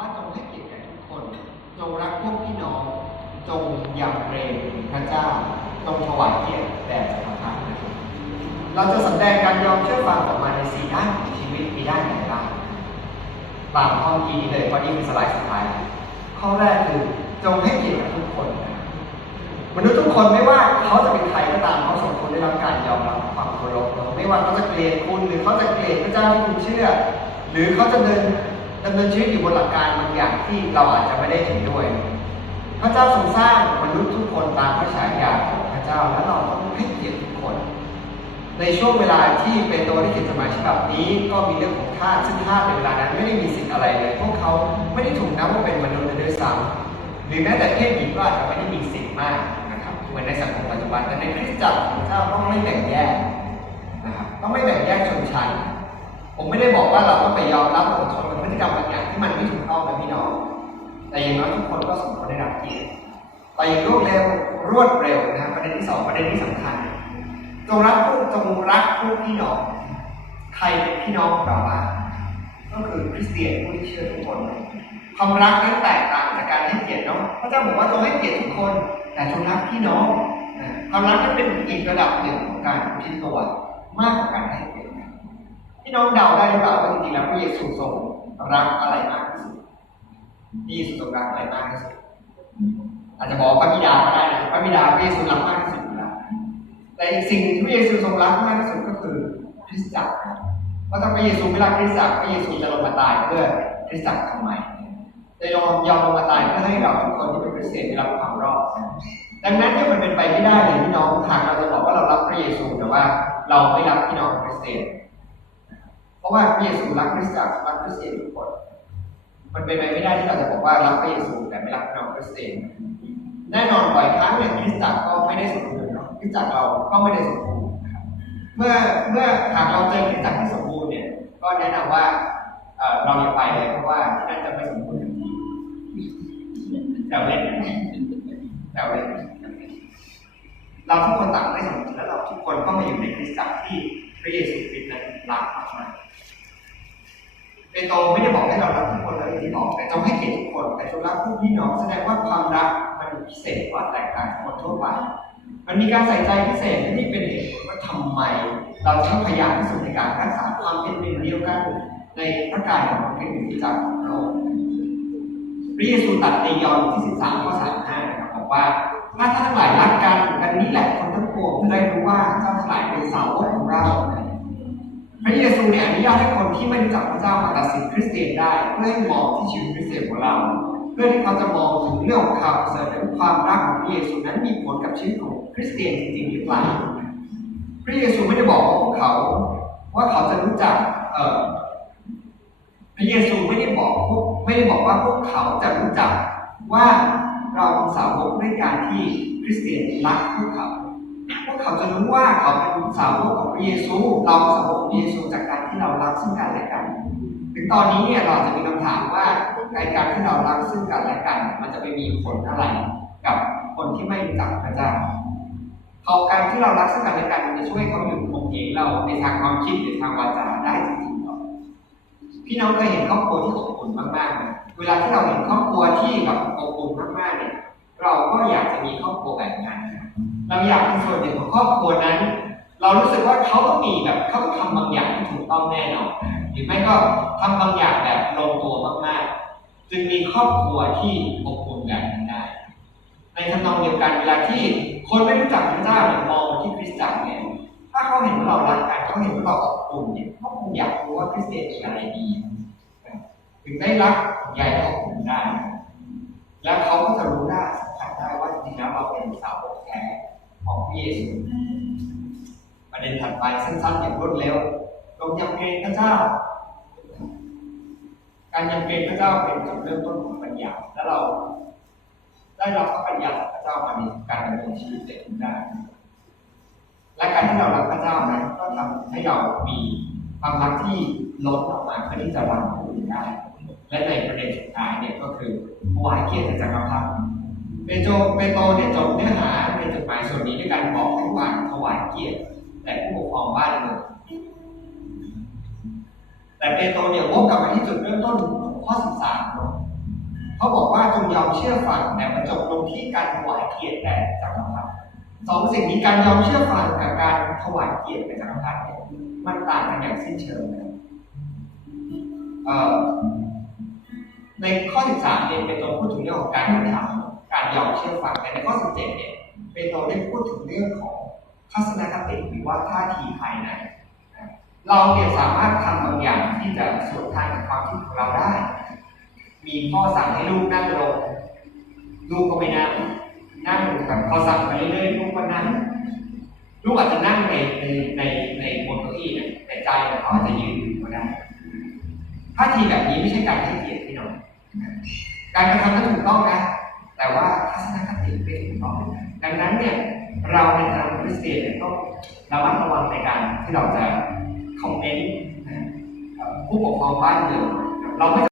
ว่าจงให้เกียรติแก่ทุกคน จงรักพวกพี่น้อง จงยำเกรงพระเจ้า จงถวายเกียรติแด่จักรพระเราจะสำแดงการยอมเชื่อฟังออกมาในสี่ด้านของชีวิตมีด้านไหนบ้างบางข้อกี้นี้เลยเพราะนี่เป็นสไลด์สุดท้ายข้อแรกคือจงให้เกียรติกับทุกคนมนุษย์ทุกคนไม่ว่าเขาจะเป็นใครก็ตามเขาสมควรได้รับการยอมรับความเคารพไม่ว่าเขาจะเกลียดคุณหรือเขาจะเกลียดพระเจ้าที่คุณเชื่อ หรือเขาจะเดิน ดำเนินชีวิตอยู่บนหลักการบางอย่างที่เราอาจจะไม่ได้เห็นด้วย พระเจ้าทรงสร้างมนุษย์ทุกคนตามพระฉายาของพระเจ้าและเราต้องให้เกียรติทุกคน ในช่วงเวลาที่เป็นตัวที่เขียนจดหมายฉบับนี้ ก็มีเรื่องของทาสซึ่งทาสในเวลานั้นไม่ได้มีสิทธิ์อะไรเลย พวกเขาไม่ได้ถูกนับว่าเป็นมนุษย์เลยด้วยซ้ำหรือแม้แต่เพศหญิงก็อาจจะไม่ได้มีสิทธิ์มากนะครับเหมือนในสังคมปัจจุบันแต่ในคริสตจักรของพระเจ้าต้องไม่แบ่งแยกนะครับต้องไม่แบ่งแยกชนชั้น ผมไม่ได้บอกว่าเราต้องไปยอมรับอดทนกับพฤติกรรมบางอย่างที่มันไม่ถูกต้องนะพี่น้อง แต่อย่างน้อยทุกคนก็สมควรได้รับเกียรติไปอย่างรวดเร็วรวดเร็วนะครับประเด็นที่สองประเด็นที่สำคัญจงรักพวกจงรักพวกพี่น้อง ใครเป็นพี่น้องของเราบ้างก็คือคริสเตียนผู้ที่เชื่อทุกคนความรักนั้นแตกต่างจากการให้เกียรติเนาะพระเจ้าบอกว่าจงให้เกียรติทุกคน แต่จงรักพี่น้องความรักนั้นเป็นอีกระดับหนึ่งของการทิศตัวมากกว่าการให้เกียรติ พี่น้องเดาได้หรือเปล่าว่าจริงๆแล้วพระเยซูทรงรักอะไรมากที่สุดพระเยซูทรงรักอะไรมากที่สุดอาจจะบอกพระบิดาก็ได้นะพระบิดาพระเยซูรักมากที่สุดแล้วแต่อีกสิ่งที่พระเยซูทรงรักมากที่สุดก็คือคริสตจักรเพราะถ้าพระเยซูไม่รักคริสตจักรพระเยซูจะลงมาตายเพื่อคริสตจักรทำไมจะยอมยอมลงมาตายเพื่อให้เราทุกคนที่เป็นคริสเตียนได้รับความรอดดังนั้นเนี่ยมันเป็นไปไม่ได้เลยพี่น้องหากเราจะบอกว่าเรารักพระเยซูแต่ว่าเราไม่รักพี่น้องคริสเตียน เพราะว่าพระเยซูรักคริสตจักรรักคริสเตียนทุกคน มันเป็นไปไม่ได้ที่เราจะบอกว่ารักพระเยซูแต่ไม่รักพี่น้องคริสเตียนแน่นอนบ่อยครั้งเนี่ยคริสตจักรก็ไม่ได้สมบูรณ์เนาะคริสตจักรเราก็ไม่ได้สมบูรณ์นะครับเมื่อเมื่อหากเราเจอคริสตจักรที่สมบูรณ์เนี่ย ก็แนะนำว่าเราอย่าไปเลยเพราะว่าที่นั่นจะไม่สมบูรณ์แต่เล่นแต่เล่นเราทุกคนต่างไม่สมบูรณ์แล้วเราทุกคนก็มาอยู่ในคริสตจักรที่พระเยซูคริสต์นั้นรักมากๆ เปโตรไม่ได้บอกให้เรารักทุกคนเลยที่บอกแต่ต้องให้เกียรติทุกคนแต่จงรักผู้พี่น้องแสดงว่าความรักมันพิเศษกว่าแตกต่างจากคนทั่วไปมันมีการใส่ใจพิเศษที่เป็นเหตุผลว่าทำไมเราต้องพยายามที่สุดในการรักษาความเป็นหนึ่งเดียวกัน ในพระกายของพระคริสต์ที่จากระองค์พระเยซูตรัสในยอห์นที่13ข้อ35นะครับบอกว่าถ้าท่านทั้งหลายรักกันอันนี้แหละคนทั้งปวงจะได้รู้ว่าเจ้าทั้งหลายเป็นสาวกของเรา พระเยซูเนี่ยอนุญาตให้คนที่ไม่รู้จักพระเจ้ามาตัดสินคริสเตียนได้เพื่อให้มองที่ชีวิตคริสเตียนของเรา เพื่อที่เขาจะมองถึงเรื่องของข่าวประเสริฐและความรักของพระเยซูนั้นมีผลกับชีวิตของคริสเตียนจริงๆหรือเปล่าพระเยซูไม่ได้บอกพวกเขาว่าเขาจะรู้จักเอ่อพระเยซูไม่ได้บอกพวกไม่ได้บอกว่าพวกเขาจะรู้จักว่าเราสาวกด้วยการที่คริสเตียนรักพวกเขา เขาจะรู้ว่าเขาเป็นสาวกของพระเยซู เราสาวกของพระเยซูจากการที่เรารักซึ่งกันและกันถึงตอนนี้เนี่ยเราจะมีคำถามว่าในการที่เรารักซึ่งกันและกัน มันจะไปมีผลอะไรกับคนที่ไม่รู้จักพระเจ้าเขาการที่เรารักซึ่งกันและกันมันจะช่วยเขาหยุดข่มเหงเราในทางความคิดหรือทางวาจาได้จริงๆหรอพี่น้องเคยเห็นครอบครัวที่อบอุ่นมากๆไหมเวลาที่เราเห็นครอบครัวที่แบบอบอุ่นมากๆเนี่ยเราก็อยากจะมีครอบครัวแบบนั้น เราอยากเป็นส่วนหนึ่งของครอบครัวนั้น เรารู้สึกว่าเขาต้องมีแบบเขาต้องทำบางอย่างที่ถูกต้องแน่นอนหรือไม่ก็ทำบางอย่างแบบลงตัวมากๆ จึงมีครอบครัวที่อบอุ่นแบบนั้ได้ ในทำนองเดียวกันเวลาที่คนไม่รู้จักพระเจ้าเนี่ยมองมาที่คริสตจักรเนี่ยถ้าเขาเห็นว่าเรารักกันเขาเห็นว่าเราอบอุ่นเนี่ยเขาคงอยากรู้ว่าคริสเตียนเป็นอะไรดี ถึงได้รักใหญ่และอบอุ่นได้ แล้วเขาก็จะรู้ได้สัมผัสได้ว่าจริงๆแล้วเราเป็นสาวกแท้ ของพระเยซูประเด็นถัดไปสั้นๆอย่างรวดเร็วจงยำเกรงพระเจ้า การยำเกรงพระเจ้าเป็นจุดเริ่มต้นของปัญญาและเรา ได้รับพระปัญญาพระเจ้ามาในการดำเนินชีวิตเด็กได้และการที่เรารักพระเจ้านั้นก็ทำให้เรามีความรักที่ล้นออกมาเพื่อที่จะรักผู้อื่นได้ และในประเด็นสุดท้ายเนี่ยก็คือวายเกียรติจักรพรรดิ เปโตรเปโตรเนี่ยจบเนื้อหาในจดหมายส่วนนี้ด้วยการบอกให้วางถวายเกียรติแต่ผู้ปกครองบ้านเมืองแต่เปโตรเนี่ยวกกลับมาที่จุดเริ่มต้นของข้อ13เนอะเขาบอกว่าจงยอมเชื่อฟังแต่บรรจบลงที่การถวายเกียรติแด่จักรพรรดิสองสิ่งนี้การยอมเชื่อฟังกับการถวายเกียรติแด่จักรพรรดิมันต่างกันอย่างสิ้นเชิงนะในข้อ 13เนี่ยเป็นตัวพูดถึงเรื่องของการกระทำ การยอมเชื่อฟังแต่ในข้อ 17 เนี่ยเป็นตัวได้พูดถึงเรื่องของทัศนคติหรือว่าท่าทีภายในเราเนี่ยสามารถทำบางอย่างที่จะสวนทางกับความคิดของเราได้ มีพ่อสั่งให้ลูกนั่งลงลูกก็ไม่นั่งนั่งแต่พอสั่งไปเรื่อยๆลูกก็นั่งลูกอาจจะนั่งในในในในบนเก้าอี้เนี่ยแต่ใจของเขาอาจจะยืนอยู่ก็ได้ท่าทีแบบนี้ไม่ใช่การให้เกียรติพี่น้องการกระทำนั้นถูกต้องนะ ต่อดังนั้นเนี่ยเราในทางคริสเตียนเนี่ยต้องระมัดระวังในการที่เราจะคอมเมนต์ผู้ปกครองบ้านเมืองเราไม่